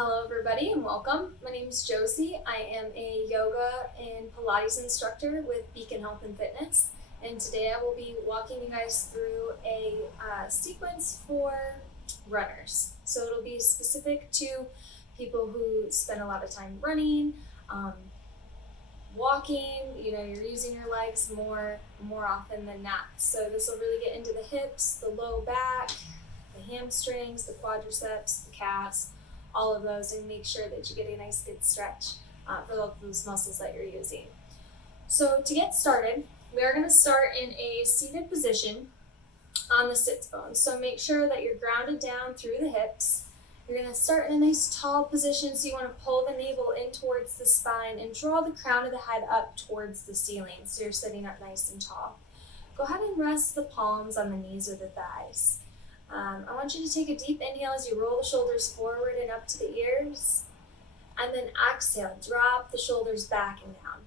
Hello everybody and welcome. My name is Josie. I am a yoga and Pilates instructor with Beacon Health and Fitness, and today I will be walking you guys through a sequence for runners. So it'll be specific to people who spend a lot of time running, walking, you're using your legs more often than not. So this will really get into the hips, the low back, the hamstrings, the quadriceps, the calves, all of those, and make sure that you get a nice good stretch for all of those muscles that you're using. So to get started, we are going to start in a seated position on the sits bones. So make sure that you're grounded down through the hips. You're going to start in a nice tall position, so you want to pull the navel in towards the spine and draw the crown of the head up towards the ceiling, so you're sitting up nice and tall. Go ahead and rest the palms on the knees or the thighs. I want you to take a deep inhale as you roll the shoulders forward and up to the ears, and then exhale, drop the shoulders back and down.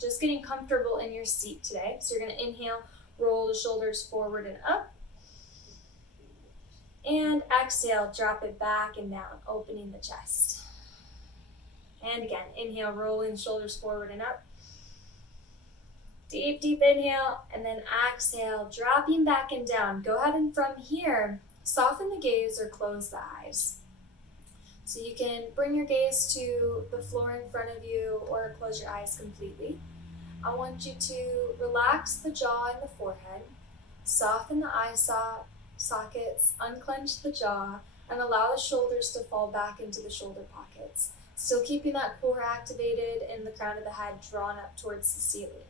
Just getting comfortable in your seat today. So you're going to inhale, roll the shoulders forward and up, and exhale, drop it back and down, opening the chest. And again, inhale, rolling the shoulders forward and up. Deep inhale, and then exhale, dropping back and down. Go ahead and from here, soften the gaze or close the eyes. So you can bring your gaze to the floor in front of you or close your eyes completely. I want you to relax the jaw and the forehead, soften the eye sockets, unclench the jaw, and allow the shoulders to fall back into the shoulder pockets. Still keeping that core activated and the crown of the head drawn up towards the ceiling.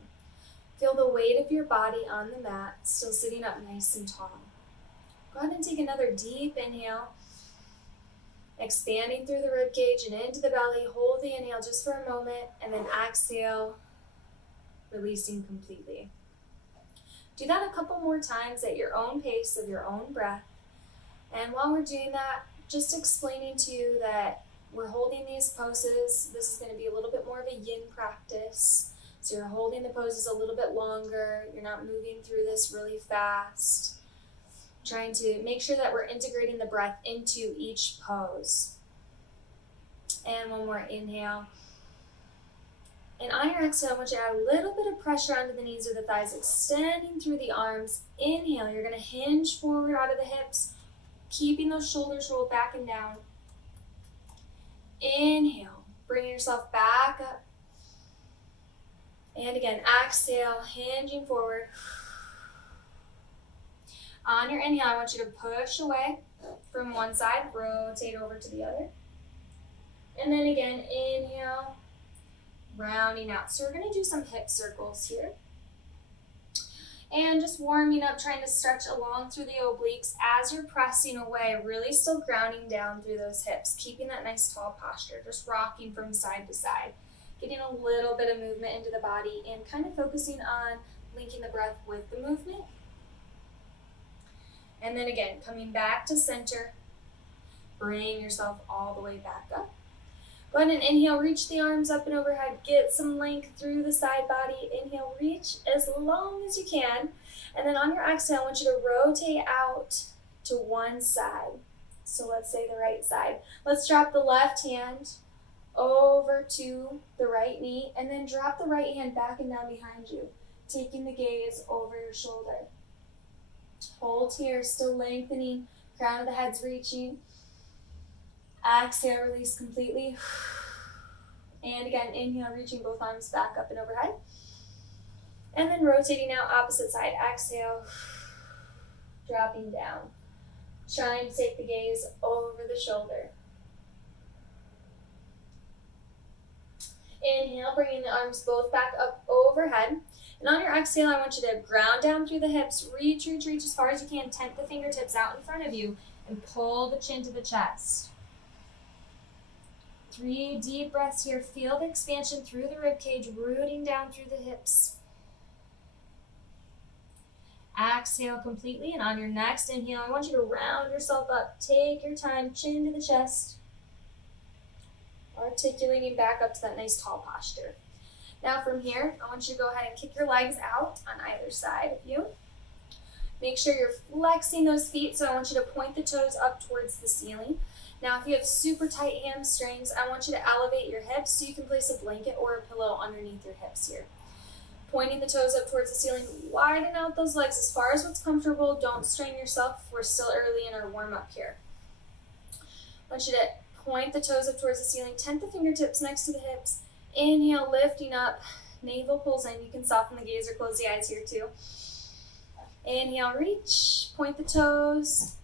Feel the weight of your body on the mat, still sitting up nice and tall. Go ahead and take another deep inhale, expanding through the rib cage and into the belly. Hold the inhale just for a moment, and then exhale, releasing completely. Do that a couple more times at your own pace of your own breath. And while we're doing that, just explaining to you that we're holding these poses. This is going to be a little bit more of a yin practice. So you're holding the poses a little bit longer. You're not moving through this really fast. Trying to make sure that we're integrating the breath into each pose. And one more inhale. And on your exhale, I want you to add a little bit of pressure onto the knees or the thighs, extending through the arms. Inhale, you're going to hinge forward out of the hips, keeping those shoulders rolled back and down. Inhale, bring yourself back up. And again, exhale, hinging forward. On your inhale, I want you to push away from one side, rotate over to the other. And then again, inhale, rounding out. So we're going to do some hip circles here. And just warming up, trying to stretch along through the obliques as you're pressing away, really still grounding down through those hips, keeping that nice tall posture, just rocking from side to side. Getting a little bit of movement into the body and kind of focusing on linking the breath with the movement. And then again, coming back to center, bring yourself all the way back up. Go ahead and inhale, reach the arms up and overhead, get some length through the side body. Inhale, reach as long as you can. And then on your exhale, I want you to rotate out to one side. So let's say the right side. Let's drop the left hand over to the right knee, and then drop the right hand back and down behind you, taking the gaze over your shoulder. Hold here, still lengthening, crown of the head's reaching. Exhale, release completely. And again, inhale, reaching both arms back up and overhead. And then rotating out opposite side. Exhale, dropping down. Trying to take the gaze over the shoulder. Inhale, bringing the arms both back up overhead. And on your exhale, I want you to ground down through the hips, reach as far as you can, tent the fingertips out in front of you, and pull the chin to the chest. 3 deep breaths here. Feel the expansion through the rib cage, rooting down through the hips. Exhale completely, and on your next inhale, I want you to round yourself up. Take your time, chin to the chest. Articulating back up to that nice tall posture. Now from here, I want you to go ahead and kick your legs out on either side of you. Make sure you're flexing those feet, so I want you to point the toes up towards the ceiling. Now, if you have super tight hamstrings, I want you to elevate your hips so you can place a blanket or a pillow underneath your hips here. Pointing the toes up towards the ceiling, widen out those legs as far as what's comfortable. Don't strain yourself. We're still early in our warm-up here. I want you to point the toes up towards the ceiling, tent the fingertips next to the hips. Inhale, lifting up, navel pulls in. You can soften the gaze or close the eyes here too. Inhale, reach, point the toes.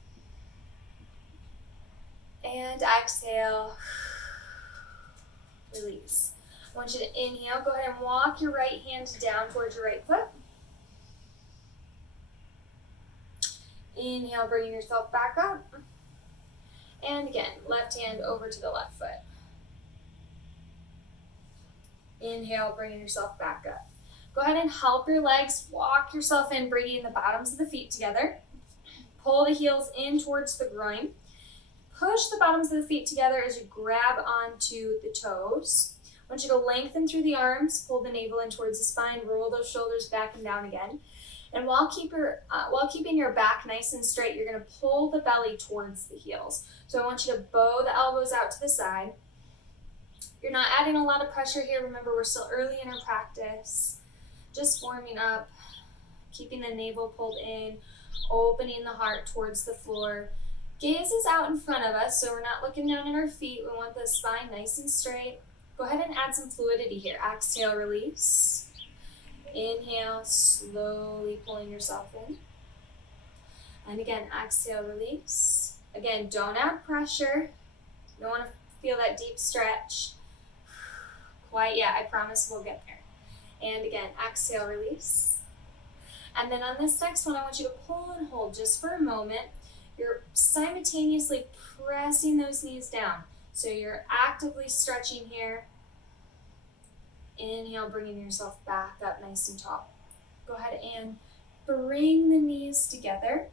And exhale, release. I want you to inhale, go ahead and walk your right hand down towards your right foot. Inhale, bringing yourself back up. And again, left hand over to the left foot. Inhale, bringing yourself back up. Go ahead and help your legs, walk yourself in, bringing the bottoms of the feet together. Pull the heels in towards the groin. Push the bottoms of the feet together as you grab onto the toes. I want you to lengthen through the arms, pull the navel in towards the spine, roll those shoulders back and down again. And while keeping your back nice and straight, you're going to pull the belly towards the heels. So I want you to bow the elbows out to the side. You're not adding a lot of pressure here. Remember, we're still early in our practice. Just warming up, keeping the navel pulled in, opening the heart towards the floor. Gaze is out in front of us, so we're not looking down at our feet. We want the spine nice and straight. Go ahead and add some fluidity here. Exhale, release. Inhale, slowly pulling yourself in. And again, exhale, release. Again, don't add pressure. You don't want to feel that deep stretch. Quite yet, I promise we'll get there. And again, exhale, release. And then on this next one, I want you to pull and hold just for a moment. You're simultaneously pressing those knees down. So you're actively stretching here. Inhale, bringing yourself back up nice and tall. Go ahead and bring the knees together.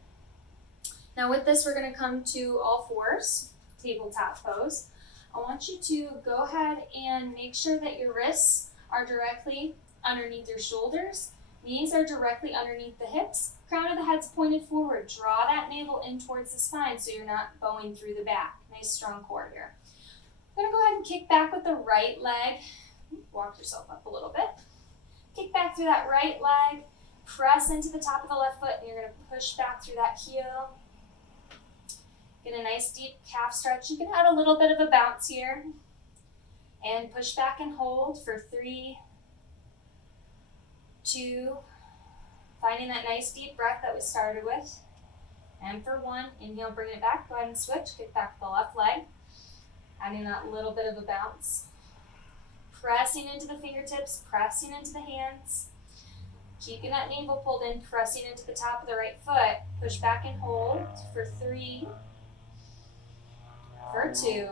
Now with this, we're going to come to all fours, tabletop pose. I want you to go ahead and make sure that your wrists are directly underneath your shoulders. Knees are directly underneath the hips. Crown of the head's pointed forward. Draw that navel in towards the spine so you're not bowing through the back. Nice strong core here. I'm going to go ahead and kick back with the right leg. Walk yourself up a little bit. Kick back through that right leg. Press into the top of the left foot and you're going to push back through that heel. Get a nice deep calf stretch. You can add a little bit of a bounce here. And push back and hold for 3, 2, finding that nice deep breath that we started with. And for 1, inhale, bring it back. Go ahead and switch. Kick back the left leg. Adding that little bit of a bounce. Pressing into the fingertips, pressing into the hands. Keeping that navel pulled in, pressing into the top of the right foot. Push back and hold for 3, for 2,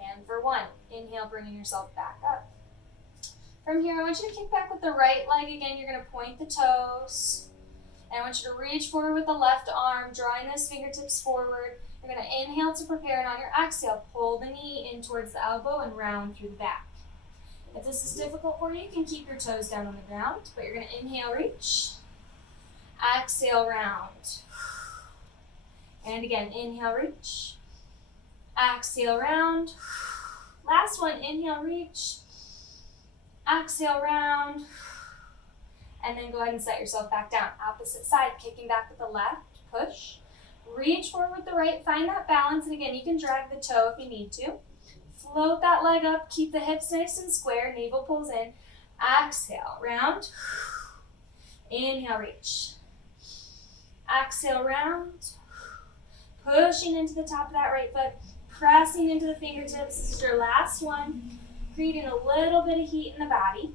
and for 1. Inhale, bringing yourself back up. From here, I want you to kick back with the right leg again. You're going to point the toes. And I want you to reach forward with the left arm, drawing those fingertips forward. You're going to inhale to prepare, and on your exhale, pull the knee in towards the elbow and round through the back. If this is difficult for you, you can keep your toes down on the ground, but you're going to inhale, reach. Exhale, round. And again, inhale, reach. Exhale, round. Last one, inhale, reach. Exhale, round. And then go ahead and set yourself back down. Opposite side, kicking back with the left, push. Reach forward with the right, find that balance. And again, you can drag the toe if you need to. Float that leg up, keep the hips nice and square, navel pulls in. Exhale, round. Inhale, reach. Exhale, round. Pushing into the top of that right foot, pressing into the fingertips. This is your last one. Creating a little bit of heat in the body.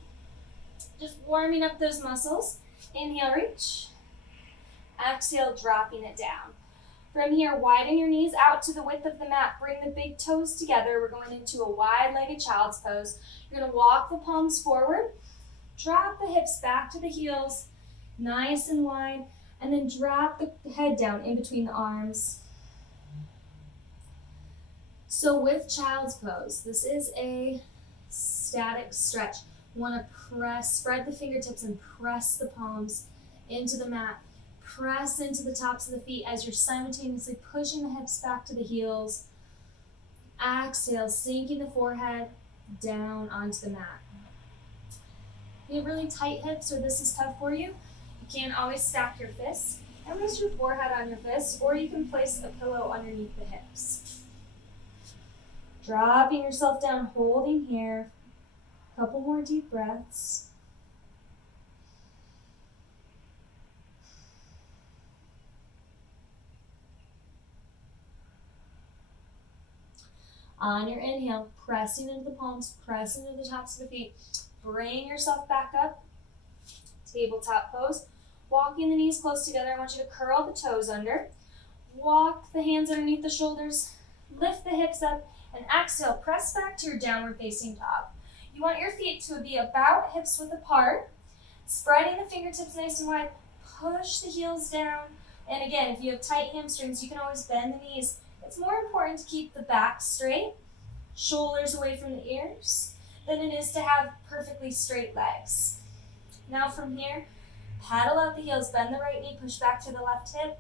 Just warming up those muscles. Inhale, reach. Exhale, dropping it down. From here, widen your knees out to the width of the mat. Bring the big toes together. We're going into a wide-legged child's pose. You're going to walk the palms forward. Drop the hips back to the heels, nice and wide. And then drop the head down in between the arms. So with child's pose, this is a static stretch. You want to spread the fingertips and press the palms into the mat. Press into the tops of the feet as you're simultaneously pushing the hips back to the heels. Exhale, sinking the forehead down onto the mat. If you have really tight hips or this is tough for you, you can always stack your fists and rest your forehead on your fists, or you can place a pillow underneath the hips. Dropping yourself down, holding here. A couple more deep breaths. On your inhale, pressing into the palms, pressing into the tops of the feet. Bring yourself back up. Tabletop pose. Walking the knees close together. I want you to curl the toes under. Walk the hands underneath the shoulders. Lift the hips up and exhale. Press back to your downward facing dog. You want your feet to be about hips width apart. Spreading the fingertips nice and wide. Push the heels down. And again, if you have tight hamstrings, you can always bend the knees. It's more important to keep the back straight, shoulders away from the ears, than it is to have perfectly straight legs. Now from here, paddle out the heels, bend the right knee, push back to the left hip,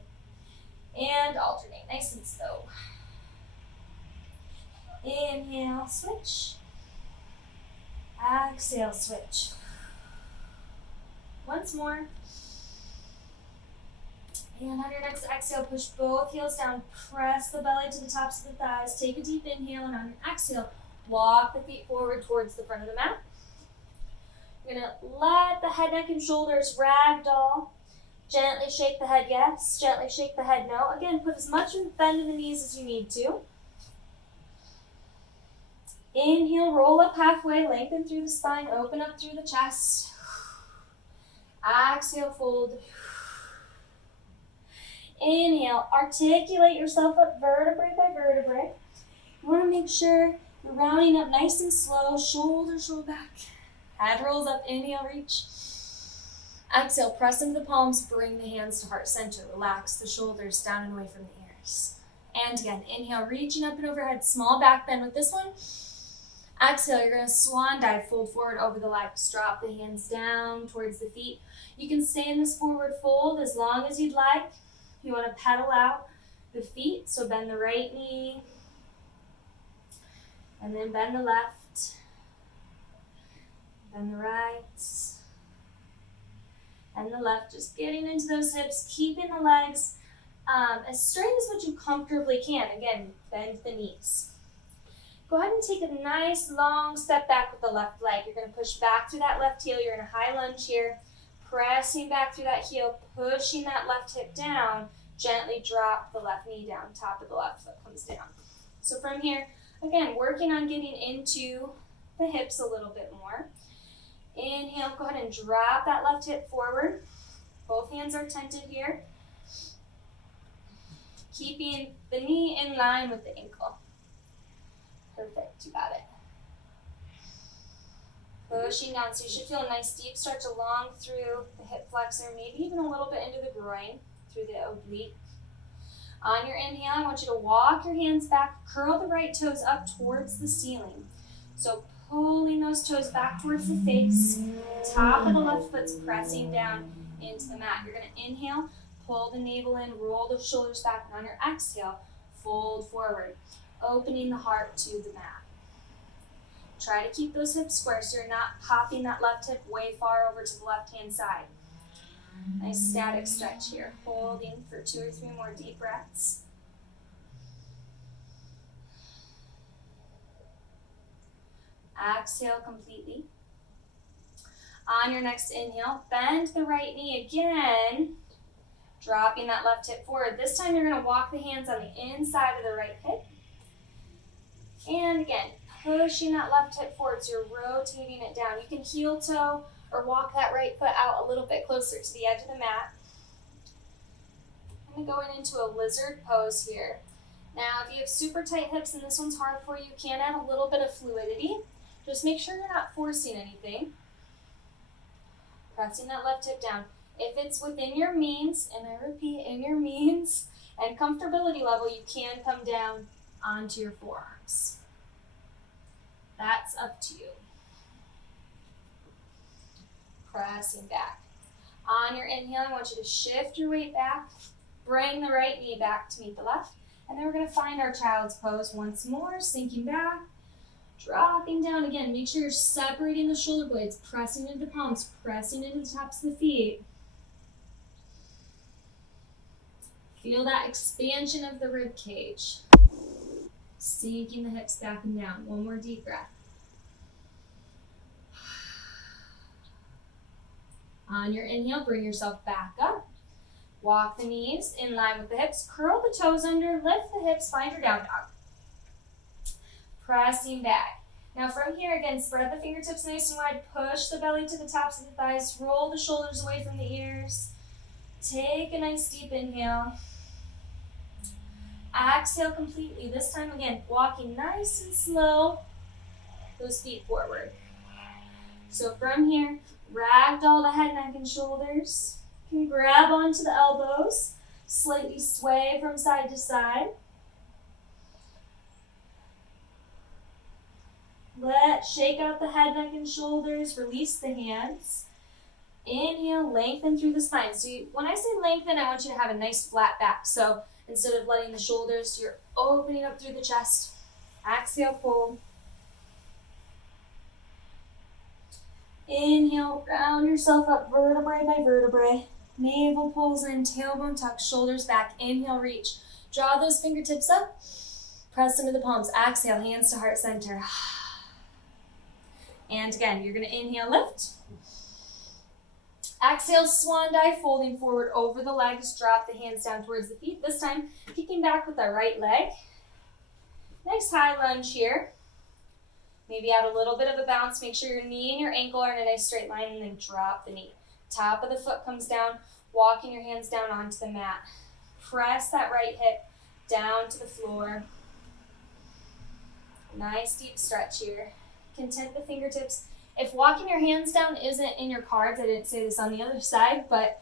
and alternate, nice and slow. Inhale, switch. Exhale, switch. Once more. And on your next exhale, push both heels down, press the belly to the tops of the thighs, take a deep inhale, and on your exhale, walk the feet forward towards the front of the mat. You're gonna let the head, neck, and shoulders ragdoll. Gently shake the head yes, gently shake the head no. Again, put as much bend in the knees as you need to. Inhale, roll up halfway, lengthen through the spine, open up through the chest. Exhale, fold. Inhale, articulate yourself up vertebrae by vertebrae. You want to make sure you're rounding up nice and slow, shoulders roll back. Head rolls up, inhale, reach. Exhale, press into the palms, bring the hands to heart center. Relax the shoulders down and away from the ears. And again, inhale, reaching up and overhead, small back bend with this one. Exhale, you're going to swan dive, fold forward over the legs. Drop the hands down towards the feet. You can stay in this forward fold as long as you'd like. You want to pedal out the feet, so bend the right knee, and then bend the left, bend the right, and the left. Just getting into those hips, keeping the legs as straight as what you comfortably can. Again, bend the knees. Go ahead and take a nice long step back with the left leg. You're going to push back through that left heel. You're in a high lunge here. Pressing back through that heel, pushing that left hip down, gently drop the left knee down, top of the left foot comes down. So from here, again, working on getting into the hips a little bit more. Inhale, go ahead and drop that left hip forward. Both hands are tented here. Keeping the knee in line with the ankle. Perfect, you got it. Pushing down, so you should feel a nice deep stretch along through the hip flexor, maybe even a little bit into the groin, through the oblique. On your inhale, I want you to walk your hands back, curl the right toes up towards the ceiling. So pulling those toes back towards the face, top of the left foot's pressing down into the mat. You're going to inhale, pull the navel in, roll the shoulders back, and on your exhale, fold forward, opening the heart to the mat. Try to keep those hips square so you're not popping that left hip way far over to the left-hand side. Nice static stretch here. Holding for 2 or 3 more deep breaths. Exhale completely. On your next inhale, bend the right knee again, dropping that left hip forward. This time you're going to walk the hands on the inside of the right hip. And again, pushing that left hip forward so you're rotating it down. You can heel toe or walk that right foot out a little bit closer to the edge of the mat. I'm going to go into a lizard pose here. Now, if you have super tight hips and this one's hard for you, you can add a little bit of fluidity. Just make sure you're not forcing anything. Pressing that left hip down. If it's within your means, and I repeat, in your means and comfortability level, you can come down onto your forearms. That's up to you. Pressing back. On your inhale, I want you to shift your weight back. Bring the right knee back to meet the left. And then we're going to find our child's pose once more, sinking back, dropping down again. Make sure you're separating the shoulder blades, pressing into the palms, pressing into the tops of the feet. Feel that expansion of the rib cage. Sinking the hips back and down. One more deep breath. On your inhale, bring yourself back up. Walk the knees in line with the hips. Curl the toes under, lift the hips, find your down dog. Pressing back. Now from here, again, spread the fingertips nice and wide. Push the belly to the tops of the thighs. Roll the shoulders away from the ears. Take a nice deep inhale. Exhale completely. This time, again, walking nice and slow. Those feet forward. So from here, ragdoll the head, neck, and shoulders. You can grab onto the elbows. Slightly sway from side to side. Shake out the head, neck, and shoulders. Release the hands. Inhale, lengthen through the spine. So when I say lengthen, I want you to have a nice flat back. So instead of letting the shoulders, you're opening up through the chest. Exhale, fold. Inhale, round yourself up vertebrae by vertebrae. Navel pulls in, tailbone tucks, shoulders back. Inhale, reach. Draw those fingertips up. Press into the palms. Exhale, hands to heart center. And again, you're going to inhale, lift. Exhale, swan dive, folding forward over the legs. Drop the hands down towards the feet. This time, kicking back with our right leg. Nice high lunge here. Maybe add a little bit of a bounce. Make sure your knee and your ankle are in a nice straight line, and then drop the knee. Top of the foot comes down, walking your hands down onto the mat. Press that right hip down to the floor. Nice deep stretch here. Content the fingertips. If walking your hands down isn't in your cards, I didn't say this on the other side, but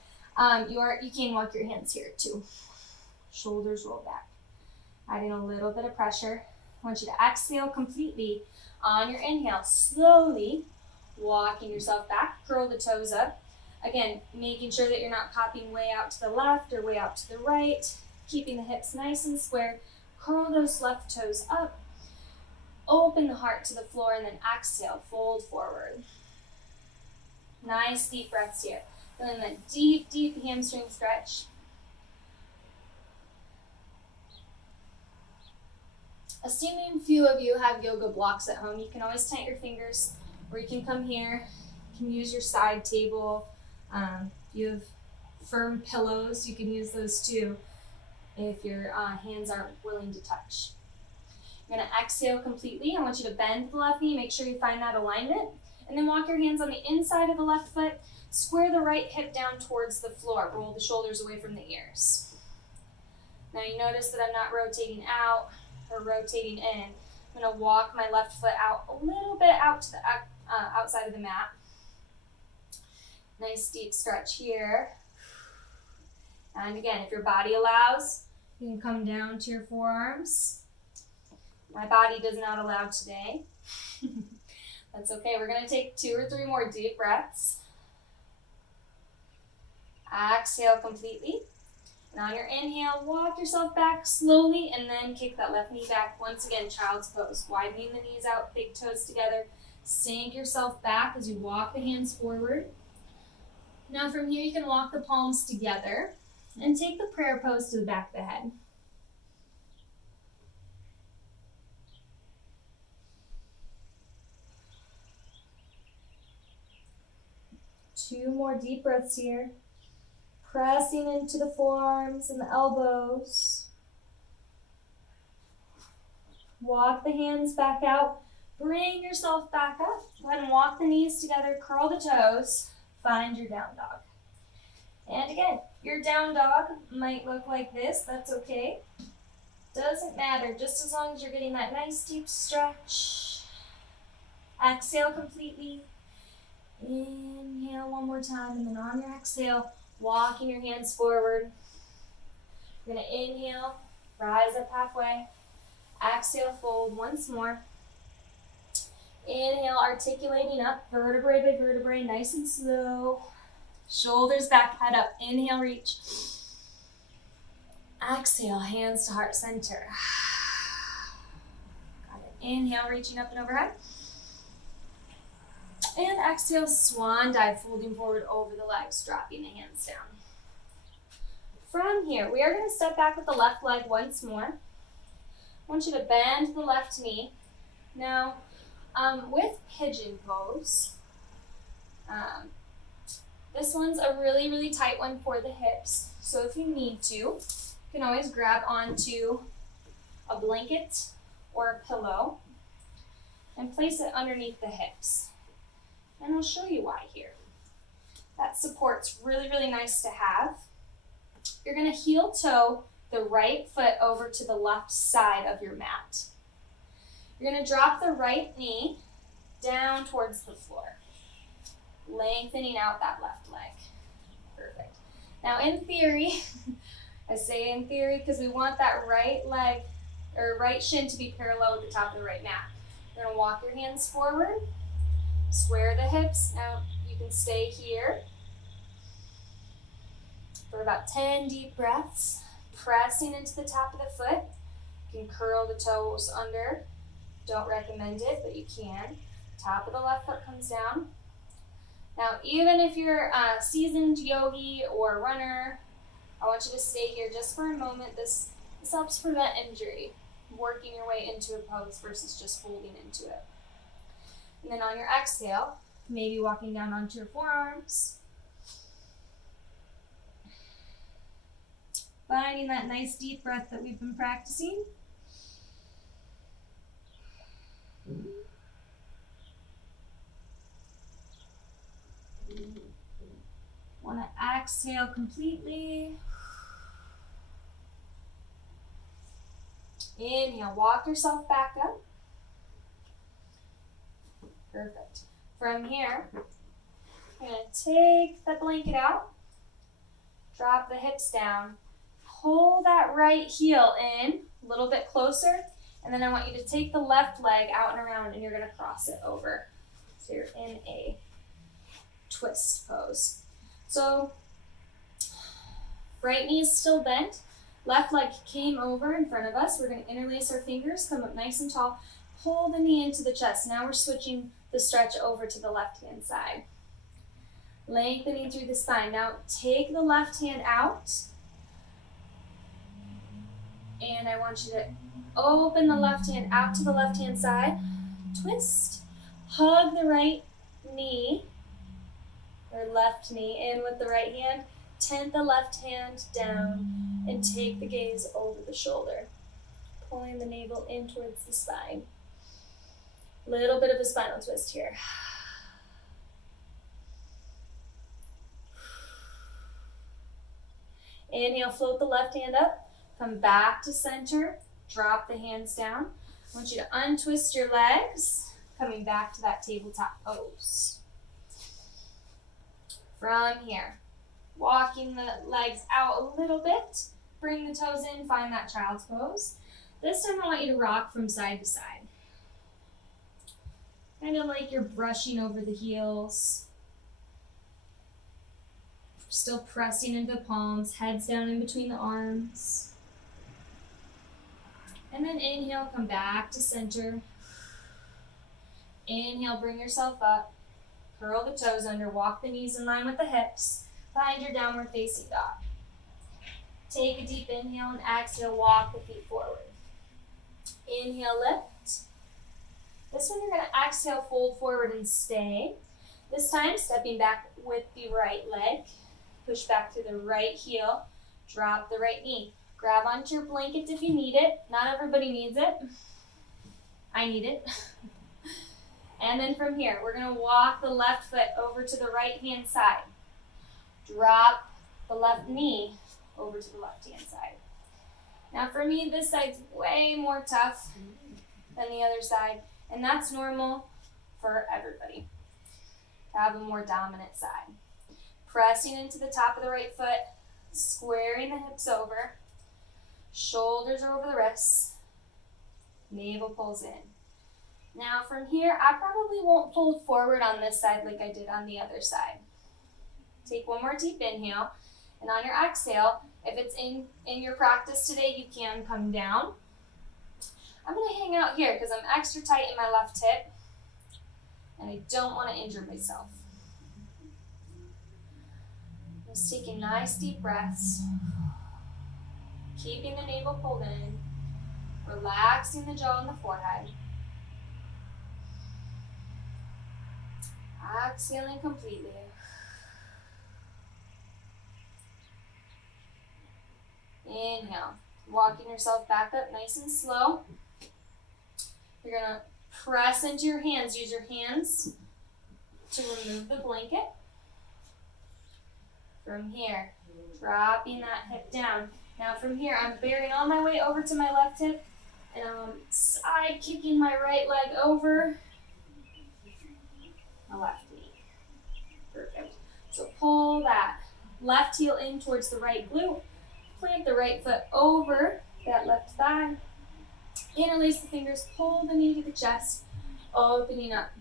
you can walk your hands here too. Shoulders roll back. Adding a little bit of pressure. I want you to exhale completely. On your inhale, slowly walking yourself back. Curl the toes up. Again, making sure that you're not popping way out to the left or way out to the right. Keeping the hips nice and square. Curl those left toes up. Open the heart to the floor, and then exhale, fold forward. Nice deep breaths here. Feeling that deep, deep hamstring stretch. Assuming few of you have yoga blocks at home, you can always tighten your fingers, or you can come here. You can use your side table. If you have firm pillows, you can use those too if your hands aren't willing to touch. You're going to exhale completely. I want you to bend the left knee. Make sure you find that alignment. And then walk your hands on the inside of the left foot. Square the right hip down towards the floor. Roll the shoulders away from the ears. Now you notice that I'm not rotating out or rotating in. I'm going to walk my left foot out a little bit out to the outside of the mat. Nice deep stretch here. And again, if your body allows, you can come down to your forearms. My body does not allow today. That's okay. We're going to take 2 or 3 more deep breaths. Exhale completely. And on your inhale, walk yourself back slowly and then kick that left knee back. Once again, child's pose. Widening the knees out, big toes together. Sink yourself back as you walk the hands forward. Now from here, you can walk the palms together and take the prayer pose to the back of the head. Two more deep breaths here. Pressing into the forearms and the elbows. Walk the hands back out. Bring yourself back up. Go ahead and walk the knees together. Curl the toes. Find your down dog. And again, your down dog might look like this. That's okay. Doesn't matter. Just as long as you're getting that nice deep stretch. Exhale completely. Inhale one more time, and then on your exhale, walking your hands forward. You're going to inhale, rise up halfway. Exhale, fold once more. Inhale, articulating up, vertebrae by vertebrae, nice and slow. Shoulders back, head up. Inhale, reach. Exhale, hands to heart center. Got it. Inhale, reaching up and overhead. And exhale, swan dive, folding forward over the legs, dropping the hands down. From here, we are going to step back with the left leg once more. I want you to bend the left knee. Now, with pigeon pose, this one's a really, really tight one for the hips. So if you need to, you can always grab onto a blanket or a pillow and place it underneath the hips. And I'll show you why here. That support's really, really nice to have. You're going to heel toe the right foot over to the left side of your mat. You're going to drop the right knee down towards the floor, lengthening out that left leg. Perfect. Now in theory, I say in theory because we want that right leg or right shin to be parallel with the top of the right mat. You're going to walk your hands forward, square the hips. Now you can stay here for about 10 deep breaths, pressing into the top of the foot. You can curl the toes under. Don't recommend it, but you can. Top of the left foot comes down. Now, even if you're a seasoned yogi or runner, I want you to stay here just for a moment. This helps prevent injury, working your way into a pose versus just folding into it. And then on your exhale, maybe walking down onto your forearms. Finding that nice deep breath that we've been practicing. Want to exhale completely. Inhale, walk yourself back up. Perfect. From here, you're going to take the blanket out, drop the hips down, pull that right heel in a little bit closer, and then I want you to take the left leg out and around, and you're going to cross it over. So you're in a twist pose. So right knee is still bent, left leg came over in front of us. We're going to interlace our fingers, come up nice and tall, pull the knee into the chest. Now we're switching the stretch over to the left hand side. Lengthening through the spine. Now take the left hand out, and I want you to open the left hand out to the left hand side. Twist. Hug the right knee, or left knee, in with the right hand. Tent the left hand down and take the gaze over the shoulder. Pulling the navel in towards the spine. Little bit of a spinal twist here. Inhale, float the left hand up. Come back to center. Drop the hands down. I want you to untwist your legs. Coming back to that tabletop pose. From here, walking the legs out a little bit. Bring the toes in. Find that child's pose. This time I want you to rock from side to side. Kind of like you're brushing over the heels. Still pressing into the palms, heads down in between the arms. And then inhale, come back to center. Inhale, bring yourself up. Curl the toes under, walk the knees in line with the hips. Find your downward facing dog. Take a deep inhale and exhale, walk the feet forward. Inhale, lift. This one you're going to exhale, fold forward and stay. This time, stepping back with the right leg. Push back through the right heel. Drop the right knee. Grab onto your blanket if you need it. Not everybody needs it. I need it. And then from here, we're going to walk the left foot over to the right hand side. Drop the left knee over to the left hand side. Now for me, this side's way more tough than the other side. And that's normal for everybody to have a more dominant side. Pressing into the top of the right foot, squaring the hips over, shoulders are over the wrists, navel pulls in. Now from here, I probably won't fold forward on this side like I did on the other side. Take one more deep inhale. And on your exhale, if it's in your practice today, you can come down. I'm going to hang out here because I'm extra tight in my left hip. And I don't want to injure myself. Just taking nice deep breaths. Keeping the navel pulled in. Relaxing the jaw and the forehead. Exhaling completely. Inhale. Walking yourself back up nice and slow. You're going to press into your hands. Use your hands to remove the blanket. From here, dropping that hip down. Now from here, I'm bearing all my weight over to my left hip, and I'm side kicking my right leg over my left knee. Perfect. So pull that left heel in towards the right glute. Plant the right foot over that left thigh. Interlace the fingers, pull the knee to the chest, opening up.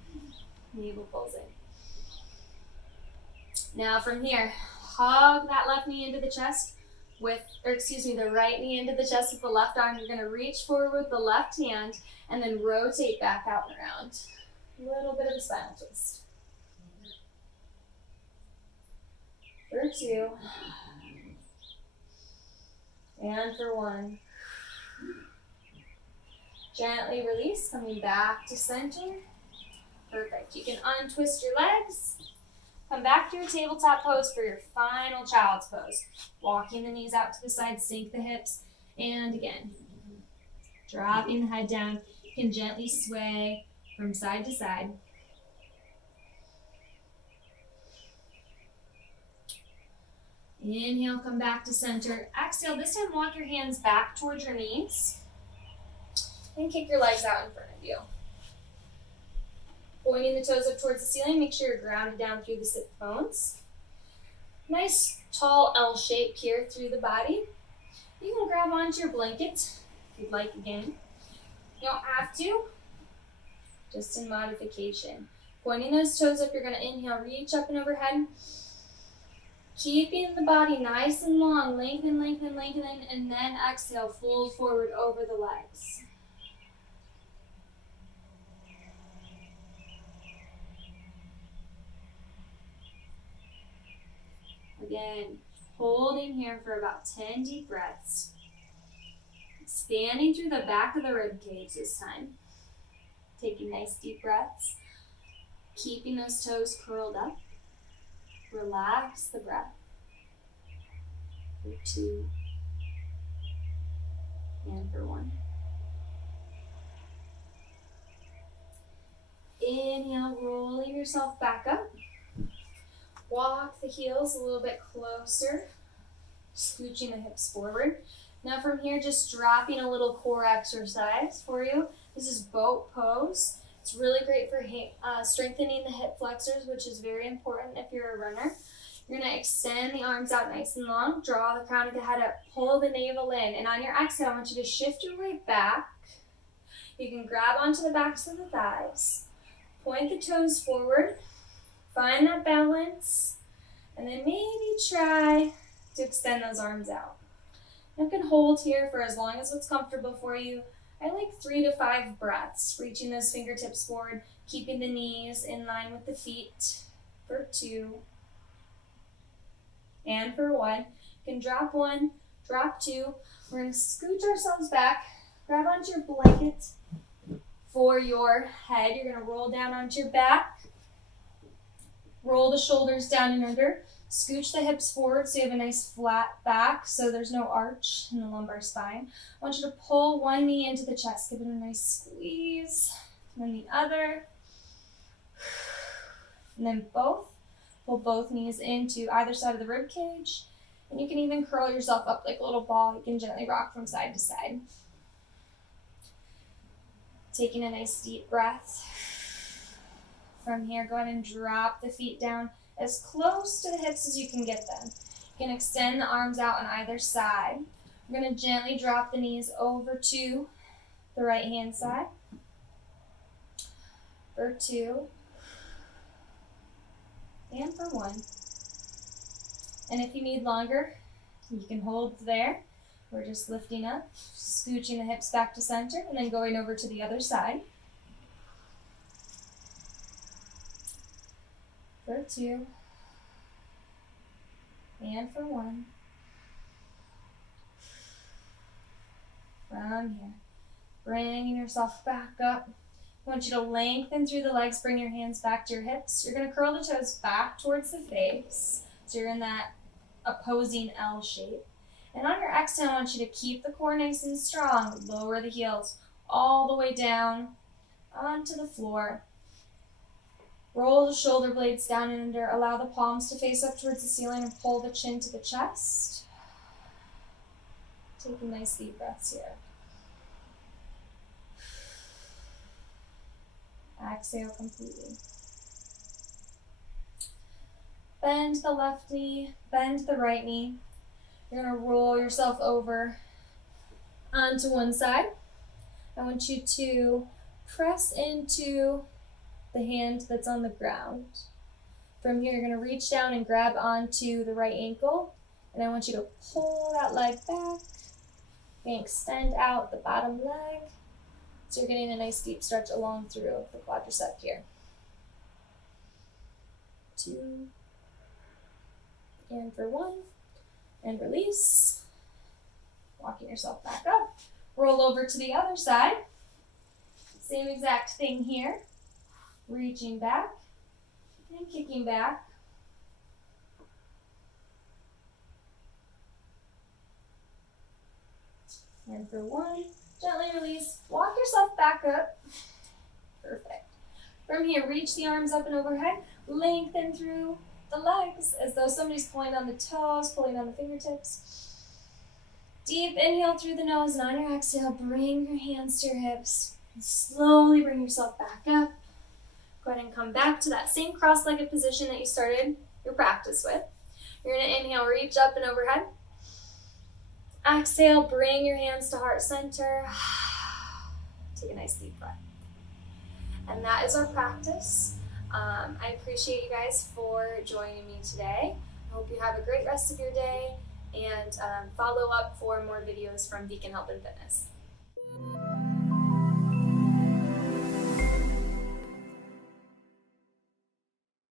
Navel pulls in. Now from here, hug that left knee into the chest the right knee into the chest with the left arm. You're gonna reach forward with the left hand and then rotate back out and around. A little bit of a spinal twist. For 2. And for 1. Gently release, coming back to center. Perfect. You can untwist your legs. Come back to your tabletop pose for your final child's pose. Walking the knees out to the side, sink the hips. And again, dropping the head down. You can gently sway from side to side. Inhale, come back to center. Exhale, this time walk your hands back towards your knees. And kick your legs out in front of you. Pointing the toes up towards the ceiling, make sure you're grounded down through the sit bones. Nice tall L shape here through the body. You can grab onto your blanket if you'd like again. You don't have to, just in modification. Pointing those toes up, you're going to inhale, reach up and overhead. Keeping the body nice and long, lengthen, lengthen, lengthen, and then exhale, fold forward over the legs. Again, holding here for about 10 deep breaths. Expanding through the back of the rib cage this time. Taking nice deep breaths. Keeping those toes curled up. Relax the breath. For 2. And for 1. Inhale, rolling yourself back up. Walk the heels a little bit closer, scooching the hips forward. Now from here, just dropping a little core exercise for you. This is boat pose. It's really great for strengthening the hip flexors, which is very important if you're a runner. You're going to extend the arms out nice and long, draw the crown of the head up, pull the navel in, and on your exhale, I want you to shift your weight back. You can grab onto the backs of the thighs, point the toes forward, find that balance, and then maybe try to extend those arms out. You can hold here for as long as it's comfortable for you. I like 3 to 5 breaths, reaching those fingertips forward, keeping the knees in line with the feet. For 2. And for 1. You can drop 1, drop 2. We're going to scooch ourselves back, grab onto your blanket for your head. You're going to roll down onto your back. Roll the shoulders down and under. Scooch the hips forward so you have a nice flat back so there's no arch in the lumbar spine. I want you to pull one knee into the chest. Give it a nice squeeze. And then the other. And then both. Pull both knees into either side of the rib cage. And you can even curl yourself up like a little ball. You can gently rock from side to side. Taking a nice deep breath. From here, go ahead and drop the feet down as close to the hips as you can get them. You can extend the arms out on either side. We're going to gently drop the knees over to the right hand side. For 2. And for 1. And if you need longer, you can hold there. We're just lifting up, scooching the hips back to center, and then going over to the other side. For 2. And for 1. From here. Bringing yourself back up. I want you to lengthen through the legs, bring your hands back to your hips. You're going to curl the toes back towards the face. So you're in that opposing L shape. And on your exhale, I want you to keep the core nice and strong. Lower the heels all the way down onto the floor. Roll the shoulder blades down and under. Allow the palms to face up towards the ceiling and pull the chin to the chest. Taking nice deep breaths here. Exhale completely. Bend the left knee, bend the right knee. You're going to roll yourself over onto one side. I want you to press into the hand that's on the ground. From here, you're going to reach down and grab onto the right ankle. And I want you to pull that leg back and extend out the bottom leg. So you're getting a nice deep stretch along through the quadricep here. 2. And for 1. And release. Walking yourself back up. Roll over to the other side. Same exact thing here. Reaching back and kicking back. And for 1, gently release. Walk yourself back up. Perfect. From here, reach the arms up and overhead. Lengthen through the legs as though somebody's pulling on the toes, pulling on the fingertips. Deep inhale through the nose, and on your exhale, bring your hands to your hips. And slowly bring yourself back up. Go ahead and come back to that same cross-legged position that you started your practice with. You're going to inhale, reach up and overhead. Exhale, bring your hands to heart center. Take a nice deep breath. And that is our practice. I appreciate you guys for joining me today. I hope you have a great rest of your day, and follow up for more videos from Beacon Health and Fitness.